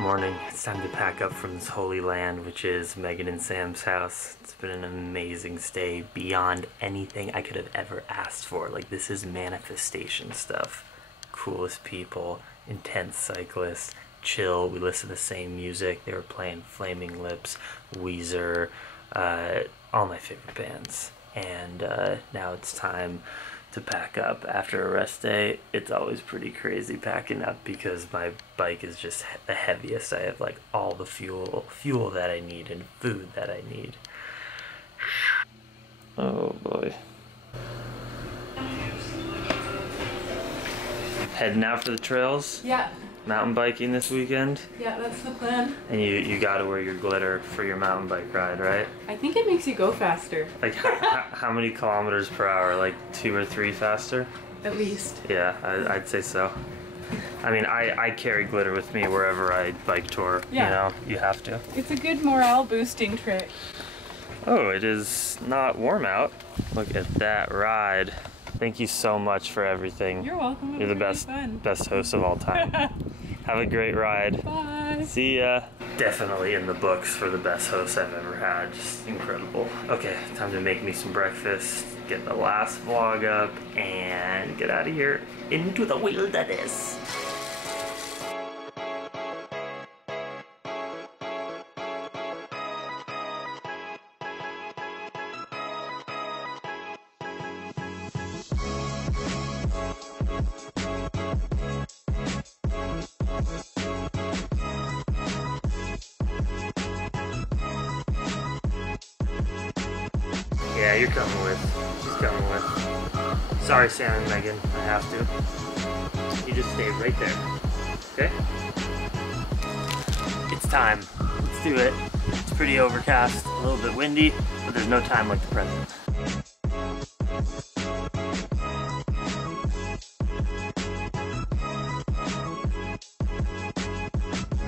Morning. It's time to pack up from this holy land, which is Megan and Sam's house. It's been an amazing stay beyond anything I could have ever asked for. Like, this is manifestation stuff. Coolest people, intense cyclists, chill. We listen to the same music. They were playing Flaming Lips, Weezer, all my favorite bands. And now it's time to pack up. After a rest day, it's always pretty crazy packing up because my bike is just the heaviest. I have like all the fuel that I need and food that I need. Oh boy. Heading out for the trails? Yeah. Mountain biking this weekend? Yeah, that's the plan. And you gotta wear your glitter for your mountain bike ride, right? I think it makes you go faster. Like how many kilometers per hour? Like 2 or 3 faster? At least. Yeah, I'd say so. I mean, I carry glitter with me wherever I bike tour. Yeah. You know, you have to. It's a good morale boosting trick. Oh, it is not warm out. Look at that ride. Thank you so much for everything. You're welcome. You're the best host of all time. Have a great ride. Bye. See ya. Definitely in the books for the best host I've ever had. Just incredible. Okay, time to make me some breakfast, get the last vlog up, and get out of here into the wilderness. Yeah, you're coming with. She's coming with. Sorry, Sam and Megan. I have to. You just stay right there. Okay? It's time. Let's do it. It's pretty overcast, a little bit windy, but there's no time like the present.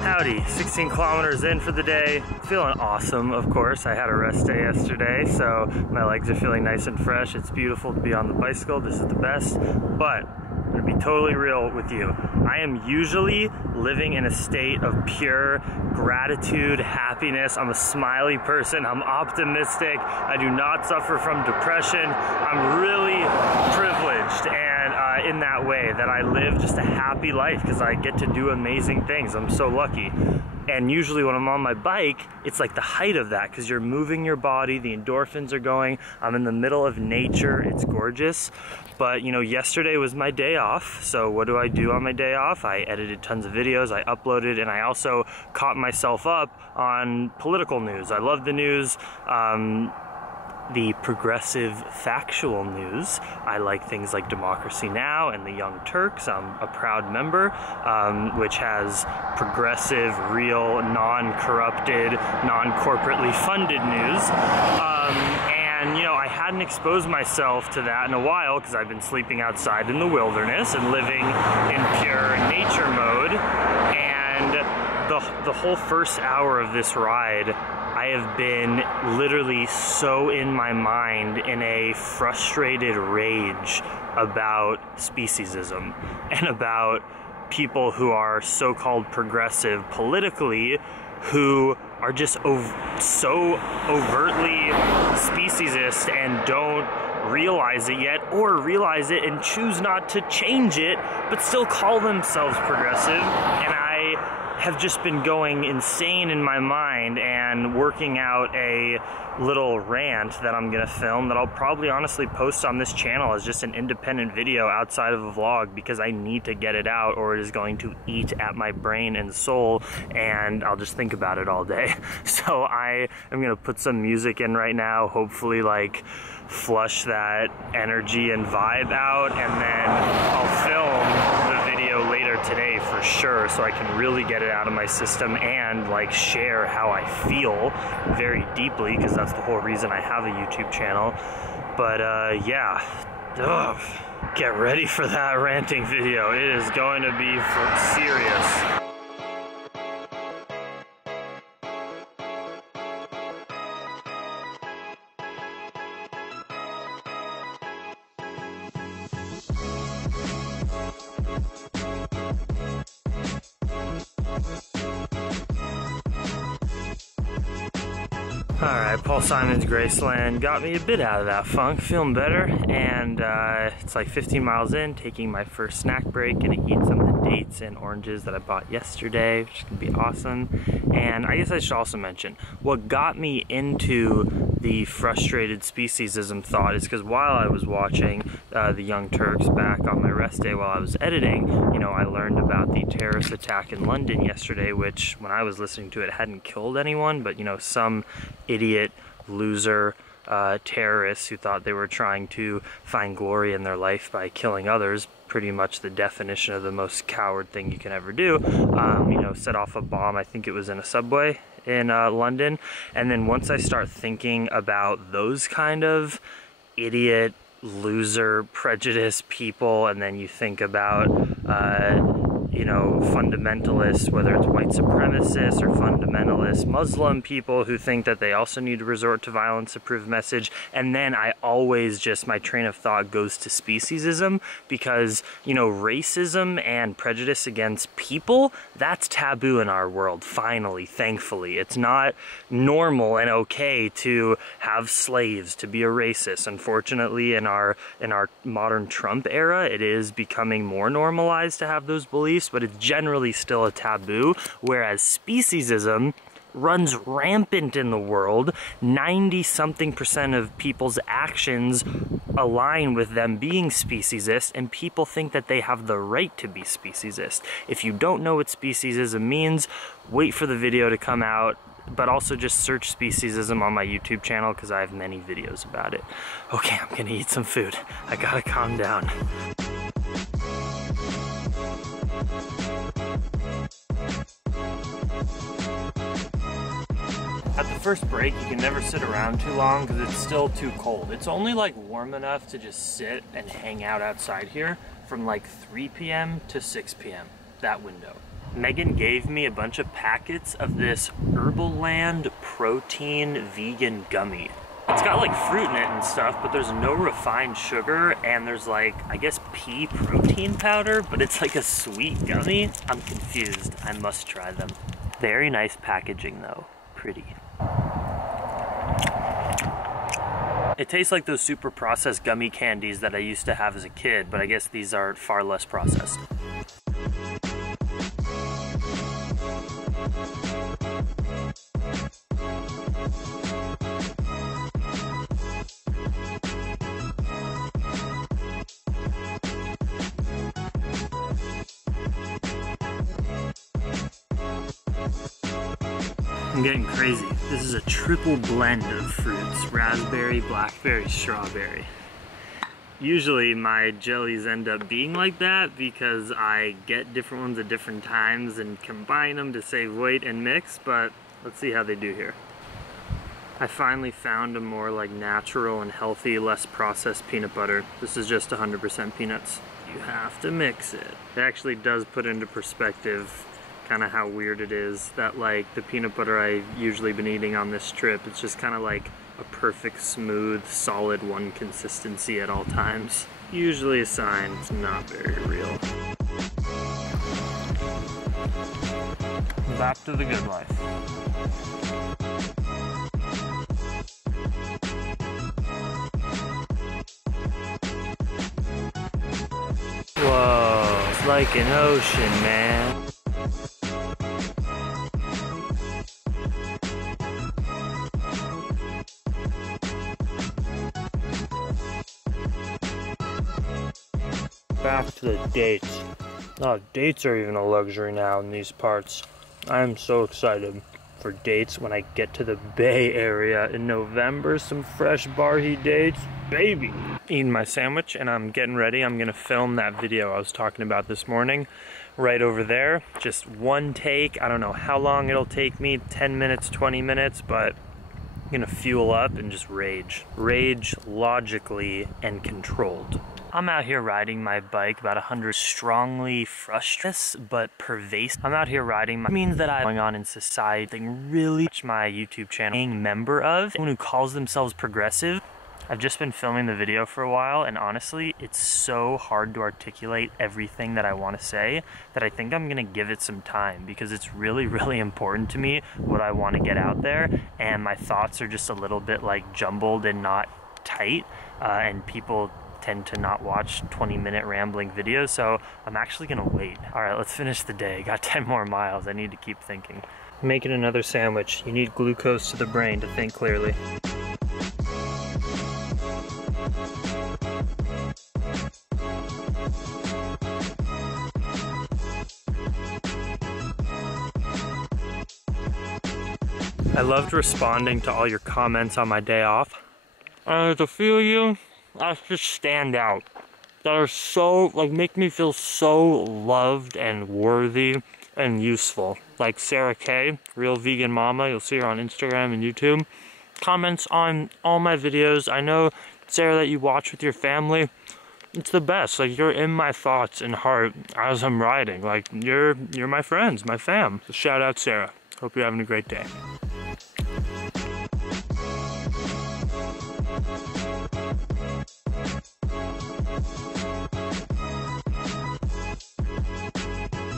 Howdy, 16 kilometers in for the day. Feeling awesome, of course. I had a rest day yesterday, so my legs are feeling nice and fresh. It's beautiful to be on the bicycle. This is the best, but I'm gonna be totally real with you. I am usually living in a state of pure gratitude, happiness. I'm a smiley person. I'm optimistic. I do not suffer from depression. I'm really privileged and in that way that I live just a happy life because I get to do amazing things. I'm so lucky. And usually when I'm on my bike, it's like the height of that because you're moving your body, the endorphins are going, I'm in the middle of nature, it's gorgeous. But you know, yesterday was my day off, so what do I do on my day off? I edited tons of videos, I uploaded, and I also caught myself up on political news. I love the news. The progressive factual news. I like things like Democracy Now! And the Young Turks. I'm a proud member, which has progressive, real, non-corrupted, non-corporately funded news. And you know, I hadn't exposed myself to that in a while because I've been sleeping outside in the wilderness and living in pure nature mode. And the whole first hour of this ride, I have been literally so in my mind in a frustrated rage about speciesism and about people who are so-called progressive politically who are just so overtly speciesist and don't realize it yet, or realize it and choose not to change it, but still call themselves progressive. And I have just been going insane in my mind and working out a little rant that I'm gonna film that I'll probably honestly post on this channel as just an independent video outside of a vlog because I need to get it out or it is going to eat at my brain and soul and I'll just think about it all day. So I am gonna put some music in right now, hopefully like flush that energy and vibe out, and then I'll film the video later today for sure so I can really get it out of my system and like share how I feel very deeply because that's the whole reason I have a YouTube channel. But yeah, get ready for that ranting video. It is going to be serious. Alright, Paul Simon's Graceland got me a bit out of that funk, feeling better, and it's like 15 miles in, taking my first snack break, gonna eat some of the dates and oranges that I bought yesterday, which is gonna be awesome. And I guess I should also mention, what got me into the frustrated speciesism thought is because while I was watching the Young Turks back on my rest day while I was editing, you know, I learned about the terrorist attack in London yesterday, which when I was listening to it hadn't killed anyone, but you know, some idiot, loser terrorists who thought they were trying to find glory in their life by killing others, pretty much the definition of the most coward thing you can ever do, you know, set off a bomb, I think it was in a subway in London. And then once I start thinking about those kind of idiot, loser, prejudiced people, and then you think about you know, fundamentalists, whether it's white supremacists or fundamentalist Muslim people who think that they also need to resort to violence to prove a message. And then I always just, my train of thought goes to speciesism, because, you know, racism and prejudice against people, that's taboo in our world, finally, thankfully. It's not normal and okay to have slaves, to be a racist. Unfortunately, in our modern Trump era, it is becoming more normalized to have those beliefs, but it's generally still a taboo, whereas speciesism runs rampant in the world. 90-something% of people's actions align with them being speciesist, and people think that they have the right to be speciesist. If you don't know what speciesism means, wait for the video to come out, but also just search speciesism on my YouTube channel because I have many videos about it. Okay, I'm gonna eat some food. I gotta calm down. At the first break, you can never sit around too long because it's still too cold. It's only like warm enough to just sit and hang out outside here from like 3 p.m. to 6 p.m., that window. Megan gave me a bunch of packets of this Herbaland protein vegan gummy. It's got like fruit in it and stuff, but there's no refined sugar, and there's like, I guess, pea protein powder, but it's like a sweet gummy. I'm confused. I must try them. Very nice packaging though. Pretty. It tastes like those super processed gummy candies that I used to have as a kid, but I guess these are far less processed. I'm getting crazy. This is a triple blend of fruits: raspberry, blackberry, strawberry. Usually my jellies end up being like that because I get different ones at different times and combine them to save weight and mix, but let's see how they do here. I finally found a more like natural and healthy, less processed peanut butter. This is just 100% peanuts. You have to mix it. It actually does put into perspective kind of how weird it is that like the peanut butter I've usually been eating on this trip, it's just kind of like a perfect, smooth, solid one consistency at all times. Usually a sign it's not very real. Back to the good life. Whoa, it's like an ocean, man. Back to the dates. Oh, dates are even a luxury now in these parts. I am so excited for dates when I get to the Bay Area in November. Some fresh Barhi dates, baby. Eating my sandwich and I'm getting ready. I'm gonna film that video I was talking about this morning right over there. Just one take. I don't know how long it'll take me, 10 minutes, 20 minutes, but I'm gonna fuel up and just rage. Rage logically and controlled. I'm out here riding my bike, about 100 strongly frustrated but pervasive. I'm out here riding my means that I'm going on in society, really my YouTube channel, being member of, someone who calls themselves progressive. I've just been filming the video for a while, and honestly, it's so hard to articulate everything that I want to say that I think I'm gonna give it some time, because it's really, really important to me what I want to get out there, and my thoughts are just a little bit like jumbled and not tight, and people tend to not watch 20-minute rambling videos, so I'm actually gonna wait. All right, let's finish the day. Got 10 more miles. I need to keep thinking. Making another sandwich. You need glucose to the brain to think clearly. I loved responding to all your comments on my day off. There's a few of you that just stand out. That are so, like, make me feel so loved and worthy and useful. Like Sarah K, Real Vegan Mama, you'll see her on Instagram and YouTube. Comments on all my videos. I know, Sarah, that you watch with your family. It's the best. Like, you're in my thoughts and heart as I'm riding. Like, you're my friends, my fam. So shout out, Sarah. Hope you're having a great day.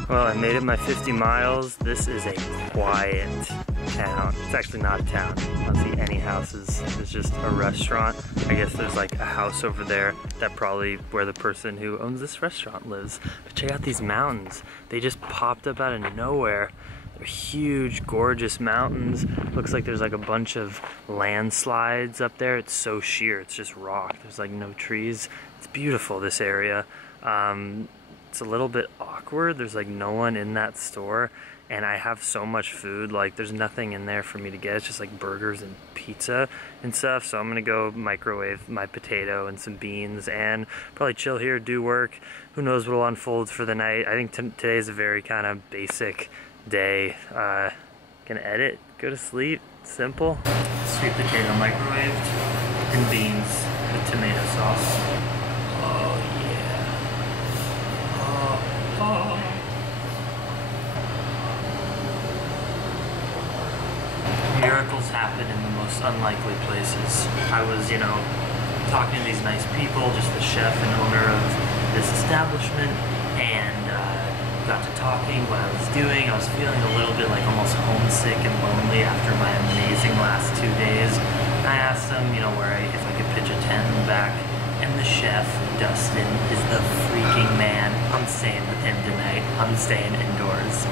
Well, I made it my 50 miles. This is a quiet town. It's actually not a town. I don't see any houses. It's just a restaurant. I guess there's like a house over there that probably where the person who owns this restaurant lives. But check out these mountains. They just popped up out of nowhere. They're huge, gorgeous mountains. Looks like there's like a bunch of landslides up there. It's so sheer, it's just rock. There's like no trees. It's beautiful, this area. It's a little bit awkward. There's like no one in that store, and I have so much food. Like, there's nothing in there for me to get. It's just like burgers and pizza and stuff. So I'm gonna go microwave my potato and some beans and probably chill here, do work. Who knows what will unfold for the night. I think today's a very kind of basic day. Gonna edit, go to sleep, simple. Sweet potato microwaved and beans with tomato sauce. Miracles happen in the most unlikely places. I was, talking to these nice people, just the chef and owner of this establishment, and got to talking what I was doing. I was feeling a little bit like almost homesick and lonely after my amazing last 2 days. I asked them, if I could pitch a tent in the back, and the chef, Dustin, is the freaking man. I'm staying with him tonight. I'm staying indoors.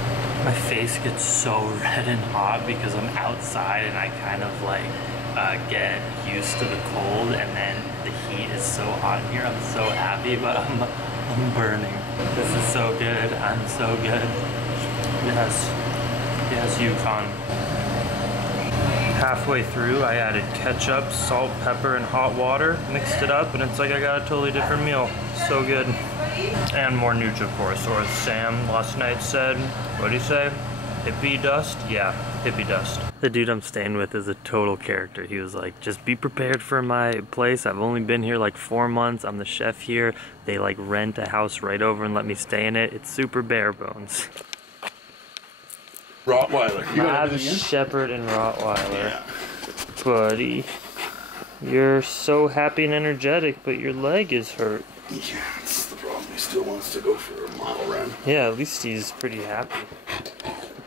My face gets so red and hot because I'm outside and I kind of like get used to the cold, and then the heat is so hot in here. I'm so happy, but I'm burning. This is so good. I'm so good. Yes, Yukon. Halfway through, I added ketchup, salt, pepper, and hot water, mixed it up, and it's like I got a totally different meal. So good. And more nooch, of course, or as Sam last night said, what'd he say? Hippie dust? Yeah, hippie dust. The dude I'm staying with is a total character. He was like, just be prepared for my place. I've only been here like 4 months. I'm the chef here. They like rent a house right over and let me stay in it. It's super bare bones. Rottweiler. Lab, Shepherd, and Rottweiler. Yeah. Buddy, you're so happy and energetic, but your leg is hurt. Yeah, that's the problem. He still wants to go for a mile run. Yeah, at least he's pretty happy.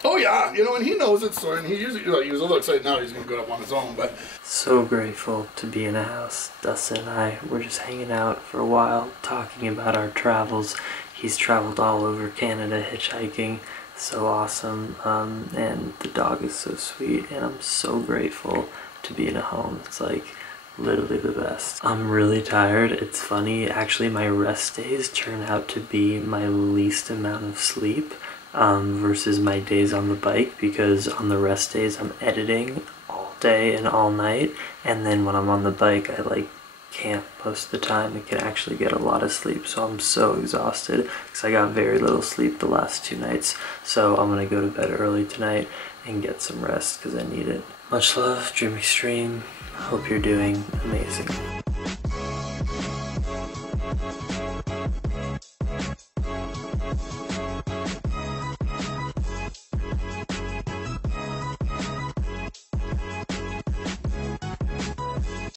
Oh yeah, and he knows it, so, and he usually, he was a little excited now he's going to go up on his own, but... So grateful to be in a house. Dustin and I were just hanging out for a while, talking about our travels. He's traveled all over Canada hitchhiking. So awesome, and the dog is so sweet, and I'm so grateful to be in a home. It's like literally the best. I'm really tired. It's funny, actually my rest days turn out to be my least amount of sleep versus my days on the bike, because on the rest days I'm editing all day and all night, and then when I'm on the bike I like can't most of the time and can actually get a lot of sleep. So I'm so exhausted because I got very little sleep the last 2 nights. So I'm gonna go to bed early tonight and get some rest because I need it. Much love, Dreamy Stream. Hope you're doing amazing.